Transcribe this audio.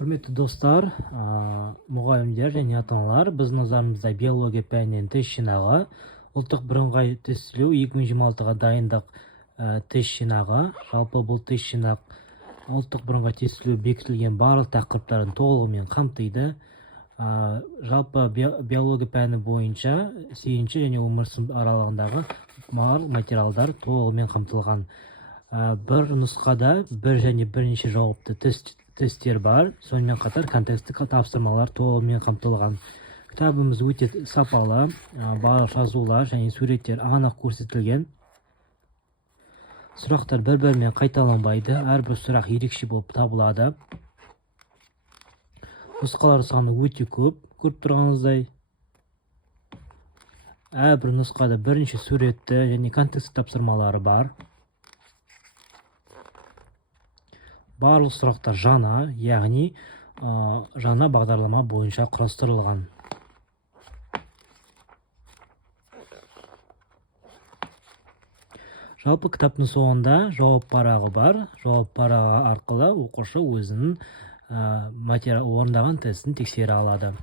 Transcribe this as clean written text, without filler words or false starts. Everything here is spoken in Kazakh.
Құрметті достар, мұғалімдер және ата-аналар, біздің назарымызда биология пәнінен тест жинағы, ұлттық бірыңғай тестілеу 2026-ға дайындық тест жинағы. Жалпы бұл тест жинақ ұлттық бірыңғай тестілеу бекітілген барлық тақырыптарын толығымен қамтиды. Жалпы биология пәні бойынша 8-ші және 11 сынып аралығындағы барлық материалдар толығымен қамтылған. Бір нұсқада бір және бірнеше жауапты тесттер бар, сонымен қатар контексттік тапсырмалар толығымен қамтылған. Кітабымыз өте сапалы, барлық жазулар және суреттер анық көрсетілген. Сұрақтар бір-бірімен қайталанбайды, әрбір сұрақ ерекше болып табылады. Нұсқалар саны өте көп, көріп тұрғаныңыздай. Әрбір нұсқада бірнеше суретті және контексттік тапсырмалары бар. Барлық сұрақтар жаңа, яғни жаңа бағдарлама бойынша құрастырылған. Жалпы кітаптың соңында жауап парағы бар. Жауап парағы арқылы оқушы өзінің орындаған тестін тексере алады.